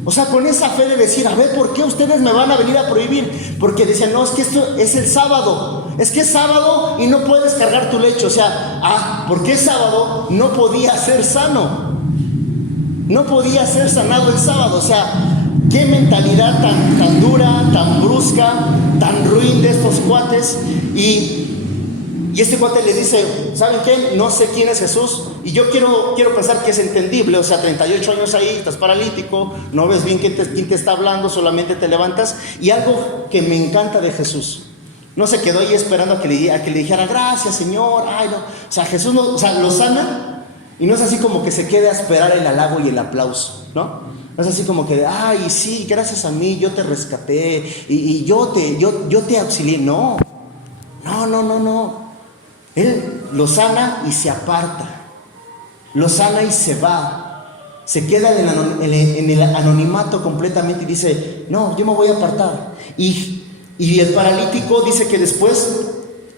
O sea, con esa fe de decir, a ver, ¿por qué ustedes me van a venir a prohibir? Porque dicen, no, es que esto es el sábado. Es que es sábado y no puedes cargar tu lecho. O sea, porque es sábado, no podía ser sano. No podía ser sanado el sábado. O sea, qué mentalidad tan dura, tan brusca, tan ruin de estos cuates. Y este cuate le dice, ¿saben qué? No sé quién es Jesús. Y yo quiero pensar que es entendible. O sea, 38 años ahí, estás paralítico, no ves bien quién te está hablando, solamente te levantas. Y algo que me encanta de Jesús, no se quedó ahí esperando a que le dijera, gracias Señor. Ay, no. O sea, Jesús lo sana. Y no es así como que se quede a esperar el halago y el aplauso, ¿no? No es así como que, ay, sí, gracias a mí yo te rescaté y yo te auxilié. No. Él lo sana y se aparta. Lo sana y se va. Se queda en el anonimato completamente y dice, no, yo me voy a apartar. Y el paralítico dice que después,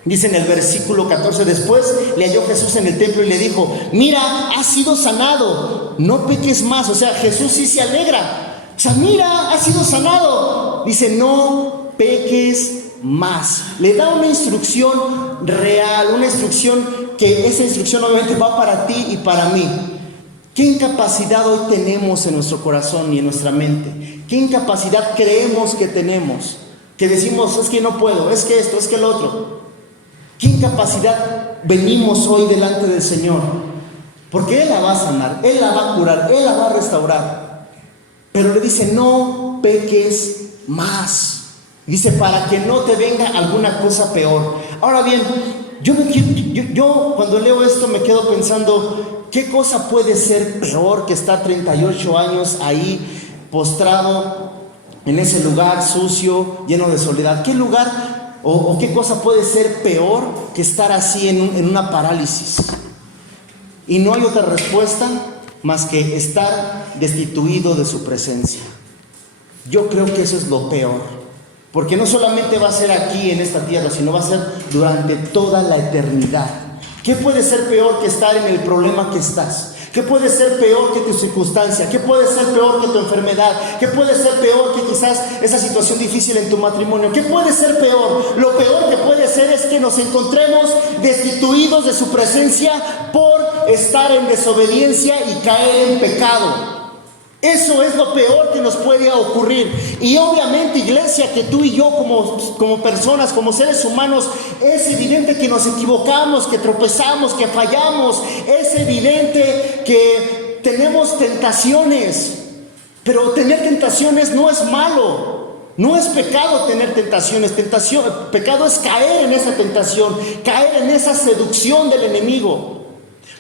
dice en el versículo 14, después le halló Jesús en el templo y le dijo, mira, has sido sanado, no peques más. O sea, Jesús sí se alegra. O sea, mira, has sido sanado. Dice, no peques más. Le da una instrucción real, una instrucción que esa instrucción obviamente va para ti y para mí. ¿Qué incapacidad hoy tenemos en nuestro corazón y en nuestra mente? ¿Qué incapacidad creemos que tenemos? Que decimos, es que no puedo, es que esto, es que el otro. ¿Qué incapacidad venimos hoy delante del Señor? Porque Él la va a sanar, Él la va a curar, Él la va a restaurar. Pero le dice, no peques más. Dice, para que no te venga alguna cosa peor. Ahora bien, yo cuando leo esto me quedo pensando, ¿qué cosa puede ser peor que estar 38 años ahí postrado en ese lugar sucio, lleno de soledad? ¿Qué lugar o qué cosa puede ser peor que estar así en una parálisis? Y no hay otra respuesta más que estar destituido de su presencia. Yo creo que eso es lo peor. Porque no solamente va a ser aquí en esta tierra, sino va a ser durante toda la eternidad. ¿Qué puede ser peor que estar en el problema que estás? ¿Qué puede ser peor que tu circunstancia? ¿Qué puede ser peor que tu enfermedad? ¿Qué puede ser peor que quizás esa situación difícil en tu matrimonio? ¿Qué puede ser peor? Lo peor que puede ser es que nos encontremos destituidos de su presencia por estar en desobediencia y caer en pecado. Eso es lo peor que nos puede ocurrir. Y obviamente, iglesia, que tú y yo como personas, como seres humanos, es evidente que nos equivocamos, que tropezamos, que fallamos. Es evidente que tenemos tentaciones. Pero tener tentaciones no es malo. No es pecado tener tentaciones. Pecado es caer en esa tentación, caer en esa seducción del enemigo.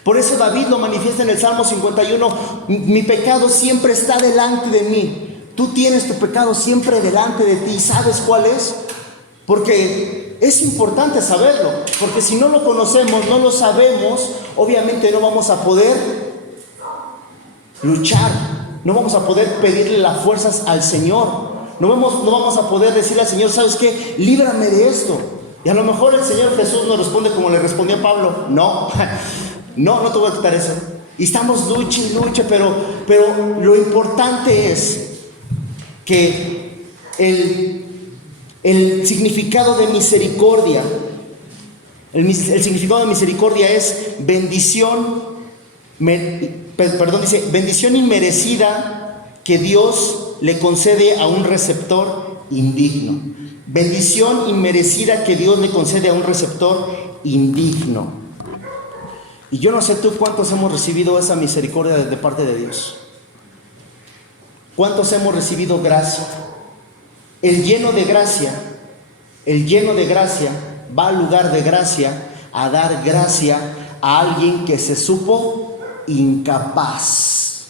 Por eso David lo manifiesta en el Salmo 51, mi pecado siempre está delante de mí. Tú tienes tu pecado siempre delante de ti. ¿Sabes cuál es? Porque es importante saberlo, porque si no lo conocemos, no lo sabemos, obviamente no vamos a poder luchar, no vamos a poder pedirle las fuerzas al Señor, no vamos a poder decirle al Señor, ¿sabes qué? Líbrame de esto. Y a lo mejor el Señor Jesús nos responde como le respondió a Pablo, no te voy a quitar eso. Y estamos luche, pero lo importante es que El significado de misericordia. El significado de misericordia es bendición, dice bendición inmerecida que Dios le concede a un receptor indigno. Bendición inmerecida que Dios le concede a un receptor indigno. Y yo no sé tú cuántos hemos recibido esa misericordia de parte de Dios. ¿Cuántos hemos recibido gracia? El lleno de gracia va al lugar de gracia a dar gracia a alguien que se supo incapaz,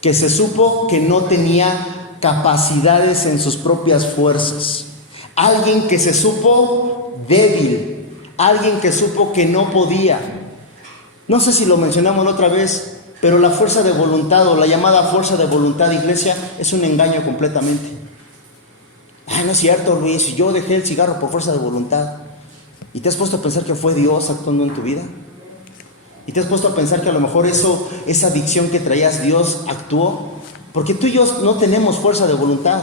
que se supo que no tenía capacidades en sus propias fuerzas, alguien que se supo débil, alguien que supo que no podía. No sé si lo mencionamos la otra vez, pero la fuerza de voluntad o la llamada fuerza de voluntad, iglesia, es un engaño completamente. No es cierto, Luis, yo dejé el cigarro por fuerza de voluntad. ¿Y te has puesto a pensar que fue Dios actuando en tu vida? ¿Y te has puesto a pensar que a lo mejor esa adicción que traías, Dios actuó? Porque tú y yo no tenemos fuerza de voluntad,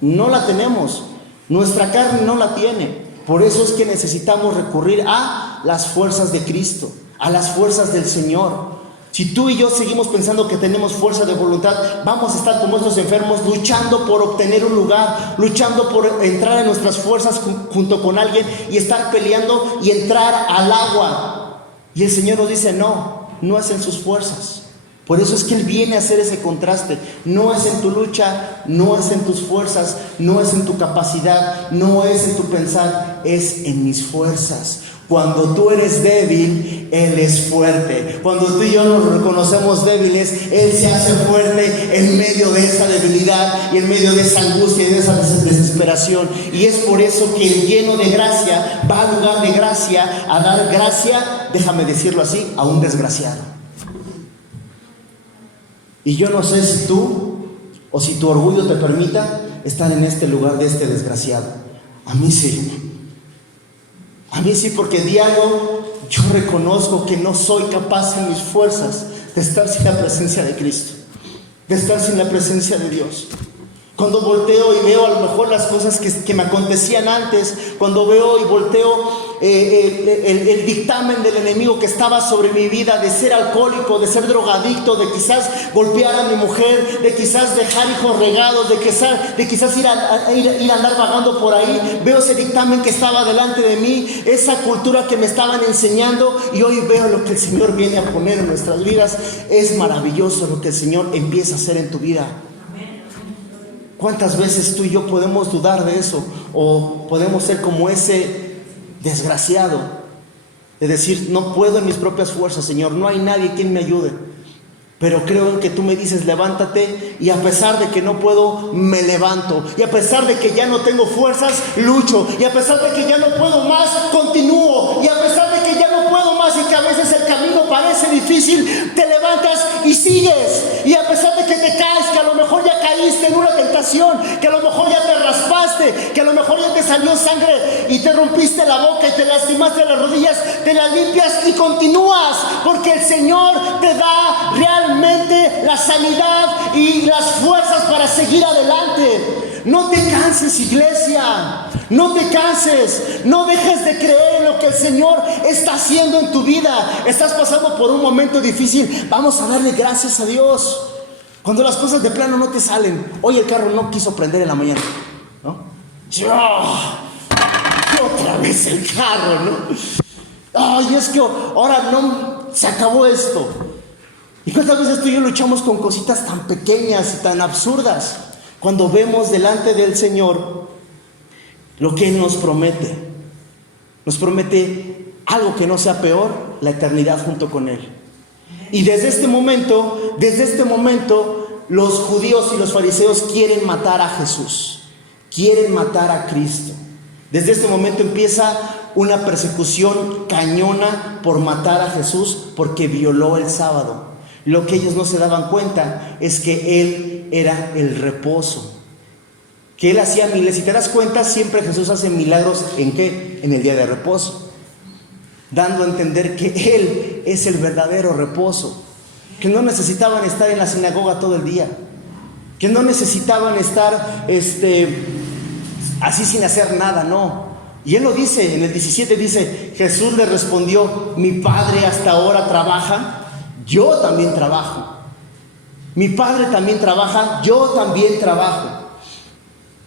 no la tenemos, nuestra carne no la tiene. Por eso es que necesitamos recurrir a las fuerzas de Cristo, a las fuerzas del Señor. Si tú y yo seguimos pensando que tenemos fuerza de voluntad, vamos a estar como estos enfermos luchando por obtener un lugar, luchando por entrar en nuestras fuerzas junto con alguien y estar peleando y entrar al agua. Y el Señor nos dice, no es en sus fuerzas. Por eso es que Él viene a hacer ese contraste. No es en tu lucha, no es en tus fuerzas, no es en tu capacidad, no es en tu pensar, es en mis fuerzas. Cuando tú eres débil, Él es fuerte. Cuando tú y yo nos reconocemos débiles, Él se hace fuerte en medio de esa debilidad y en medio de esa angustia y de esa desesperación. Y es por eso que el lleno de gracia va al lugar de gracia a dar gracia, déjame decirlo así, a un desgraciado. Y yo no sé si tú o si tu orgullo te permita estar en este lugar de este desgraciado. A mí sí. A mí sí, porque diario yo reconozco que no soy capaz en mis fuerzas de estar sin la presencia de Cristo, de estar sin la presencia de Dios. Cuando volteo y veo a lo mejor las cosas que me acontecían antes, cuando veo y volteo el dictamen del enemigo que estaba sobre mi vida, de ser alcohólico, de ser drogadicto, de quizás golpear a mi mujer, de quizás dejar hijos regados, de quizás ir a andar vagando por ahí, veo ese dictamen que estaba delante de mí, esa cultura que me estaban enseñando, y hoy veo lo que el Señor viene a poner en nuestras vidas. Es maravilloso lo que el Señor empieza a hacer en tu vida. ¿Cuántas veces tú y yo podemos dudar de eso? O podemos ser como ese desgraciado, de decir, no puedo en mis propias fuerzas, Señor, no hay nadie quien me ayude. Pero creo en que tú me dices, levántate, y a pesar de que no puedo, me levanto. Y a pesar de que ya no tengo fuerzas, lucho. Y a pesar de que ya no puedo más, continúo. Y a pesar de que ya no puedo más y que a veces el camino parece difícil, te levantas y sigues. Y a pesar de que te caes, que a lo mejor ya caíste en una tentación, que a lo mejor ya te raspaste, que a lo mejor ya te salió sangre y te rompiste la boca y te lastimaste las rodillas, te las limpias y continúas, porque el Señor te da realmente la sanidad y las fuerzas para seguir adelante. No te canses, iglesia, no te canses, no dejes de creer en lo que el Señor está haciendo en tu vida. Estás pasando por un momento difícil, vamos a darle gracias a Dios. Cuando las cosas de plano no te salen, hoy el carro no quiso prender en la mañana, ¿no? Otra vez el carro, ¿no? Ay, es que ahora no se acabó esto. ¿Y cuántas veces tú y yo luchamos con cositas tan pequeñas y tan absurdas cuando vemos delante del Señor lo que Él nos promete? Nos promete algo que no sea peor, la eternidad junto con Él. Y desde este momento, los judíos y los fariseos quieren matar a Jesús, quieren matar a Cristo. Desde este momento empieza una persecución cañona por matar a Jesús porque violó el sábado. Lo que ellos no se daban cuenta es que Él era el reposo, que Él hacía miles. Si te das cuenta, siempre Jesús hace milagros, ¿en qué? En el día de reposo, dando a entender que Él es el verdadero reposo, que no necesitaban estar en la sinagoga todo el día, que no necesitaban estar así sin hacer nada, no. Y él lo dice, en el 17 dice, Jesús le respondió, mi Padre hasta ahora trabaja, yo también trabajo. Mi Padre también trabaja, yo también trabajo.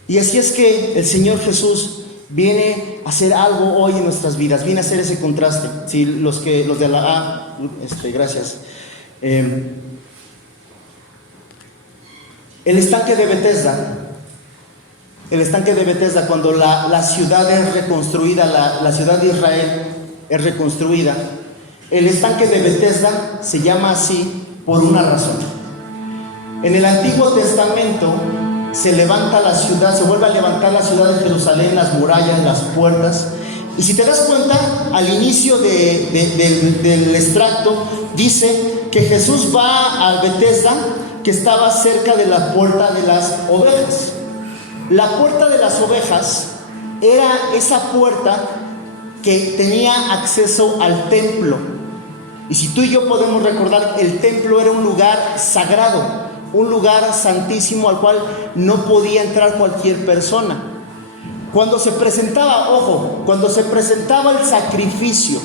Y así es que el Señor Jesús viene a hacer algo hoy en nuestras vidas, viene a hacer ese contraste. Sí, los de la A, gracias. El estanque de Betesda, cuando la ciudad es reconstruida, la ciudad de Israel es reconstruida, el estanque de Betesda se llama así por una razón. En el Antiguo Testamento se levanta la ciudad, se vuelve a levantar la ciudad de Jerusalén, las murallas, las puertas. Y si te das cuenta, al inicio del extracto dice que Jesús va a Betesda, que estaba cerca de la puerta de las ovejas. La puerta de las ovejas era esa puerta que tenía acceso al templo. Y si tú y yo podemos recordar, el templo era un lugar sagrado, un lugar santísimo al cual no podía entrar cualquier persona. Cuando se presentaba, cuando se presentaba el sacrificio,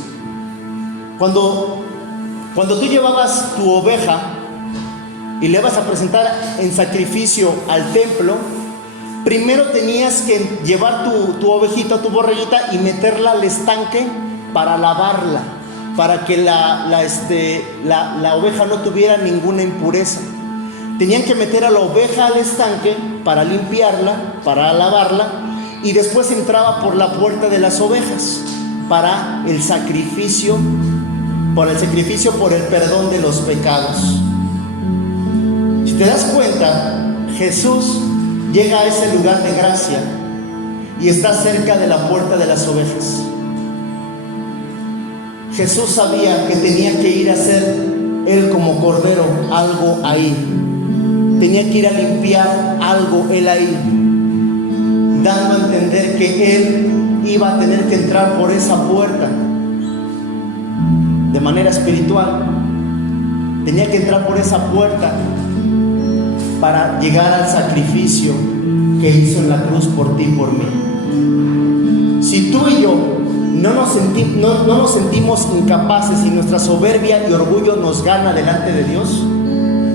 cuando tú llevabas tu oveja y le vas a presentar en sacrificio al templo, primero tenías que llevar tu ovejita, tu borreguita y meterla al estanque para lavarla, para que la oveja no tuviera ninguna impureza. Tenían que meter a la oveja al estanque para limpiarla, para lavarla, y después entraba por la puerta de las ovejas para el sacrificio, por el perdón de los pecados. Si te das cuenta, Jesús llega a ese lugar de gracia y está cerca de la puerta de las ovejas. Jesús sabía que tenía que ir a hacer él como cordero algo ahí. Tenía que ir a limpiar algo él ahí, dando a entender que él iba a tener que entrar por esa puerta de manera espiritual. Tenía que entrar por esa puerta para llegar al sacrificio que hizo en la cruz por ti y por mí. Si tú y yo no nos sentimos incapaces y nuestra soberbia y orgullo nos gana delante de Dios,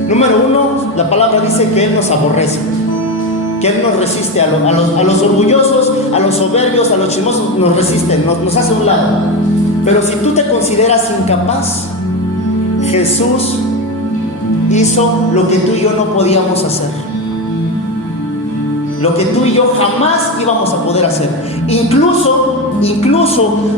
número uno, la palabra dice que Él nos aborrece, que Él nos resiste. A los orgullosos, a los soberbios, a los chismosos, nos resiste, nos hace a un lado. Pero si tú te consideras incapaz, Jesús hizo lo que tú y yo no podíamos hacer, lo que tú y yo jamás íbamos a poder hacer. Incluso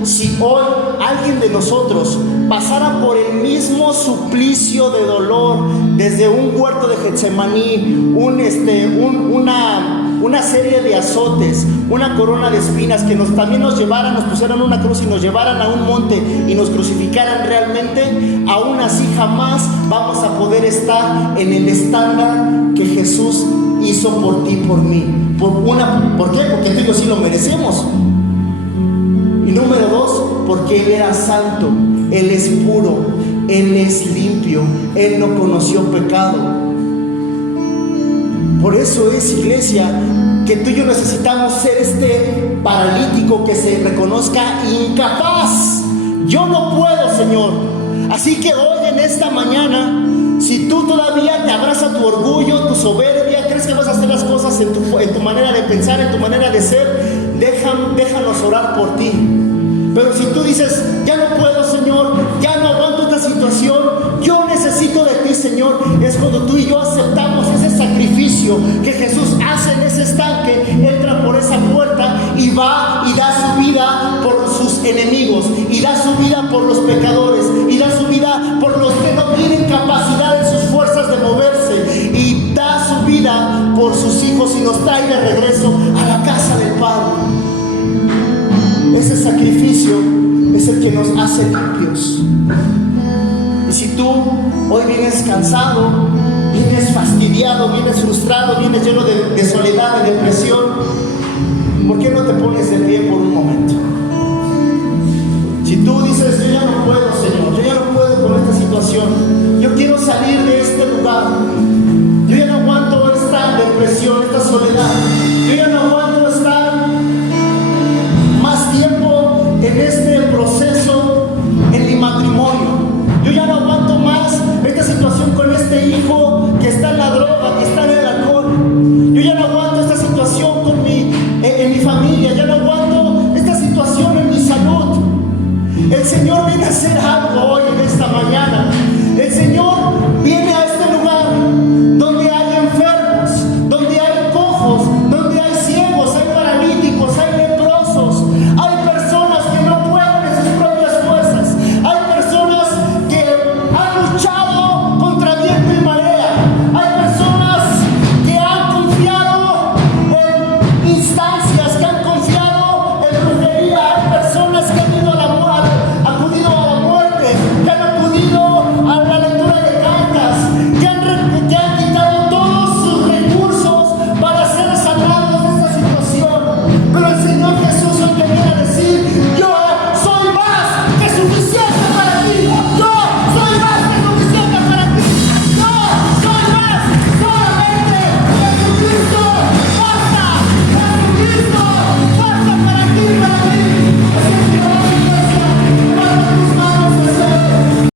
si hoy alguien de nosotros pasara por el mismo suplicio de dolor, desde un huerto de Getsemaní, una serie de azotes, una corona de espinas, que también nos llevaran, nos pusieran una cruz y nos llevaran a un monte y nos crucificaran realmente, aún así jamás vamos a poder estar en el estándar que Jesús hizo por ti y por mí. ¿Por qué? Porque tú y yo sí lo merecemos. Y número dos, porque Él era santo, Él es puro, Él es limpio, Él no conoció pecado. Por eso es, iglesia, que tú y yo necesitamos ser este paralítico que se reconozca incapaz. Yo no puedo, Señor. Así que hoy, en esta mañana, si tú todavía te abraza tu orgullo, tu soberbia, crees que vas a hacer las cosas en tu manera de pensar, en tu manera de ser, déjanos orar por ti. Pero si tú dices, ya no puedo, Señor, ya no aguanto esta situación, yo necesito de ti, Señor, es cuando tú y yo aceptamos ese sacrificio que Jesús hace en ese estanque. Entra por esa puerta y va y da su vida por sus enemigos, y da su vida por los pecadores, y da su vida por los que no tienen capacidad en sus fuerzas de moverse, y da su vida por sus hijos y nos trae de regreso a la casa del Padre. Ese sacrificio es el que nos hace limpios. Y si tú hoy vienes cansado, vienes fastidiado, vienes frustrado, vienes lleno de soledad, de depresión, ¿por qué no te pones de pie por un momento? Si tú dices,